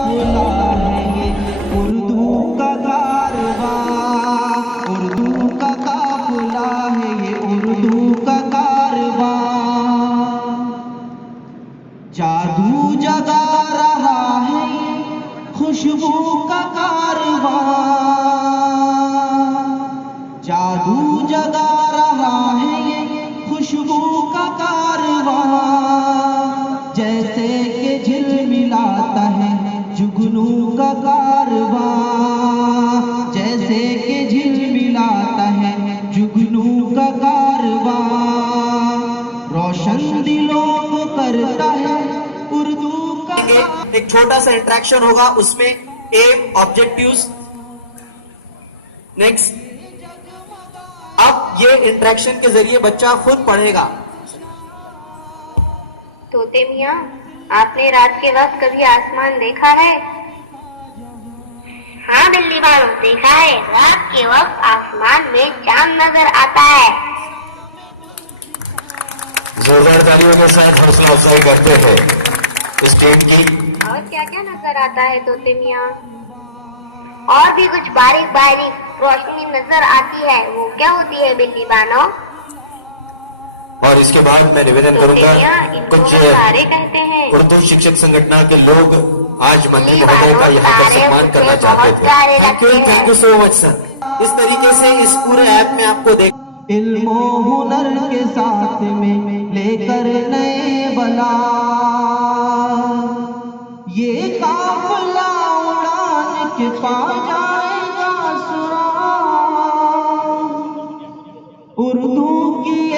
काफिला है ये उर्दू का कारवां, उर्दू का काफिला है ये उर्दू का कारवां। जादू जगा रहा है ये खुशबू का कारवां, जादू जगा रहा है ये खुशबू का कारवां। जैसे कि झिलमिलाता है जुगनू का कारवां, जैसे कि झिलमिलाता है जुगनू का कारवां। रोशन दिलों को करता है उर्दू का। एक छोटा सा इंटरेक्शन होगा, उसमें एम ऑब्जेक्टिव्स। नेक्स्ट, अब ये इंटरेक्शन के जरिए बच्चा खुद पढ़ेगा। तोते मियाँ, आपने रात के वक्त कभी आसमान देखा है? हाँ बिल्ली बानो, देखा है। रात के वक्त आसमान में चांद नजर आता है। जोरदार तालियों के साथ हौसला अफजाई करते हैं इस टीम की। और क्या क्या नजर आता है तोते मियाँ? और भी कुछ बारीक बारीक रोशनी नजर आती है, वो क्या होती है बिल्ली बानो? और इसके बाद मैं निवेदन करूंगा, कुछ तारे कहते हैं। उर्दू शिक्षक संगठन के लोग आज मंत्री महोदय का यहाँ पर सम्मान करना चाहते थे। Thank you so much sir. इस तरीके से इस पूरे ऐप में आपको देख इल्म हुनर के साथ में लेकर नए बला, ये काफिला उड़ान के पा जाएगा सुरा। उर्दू की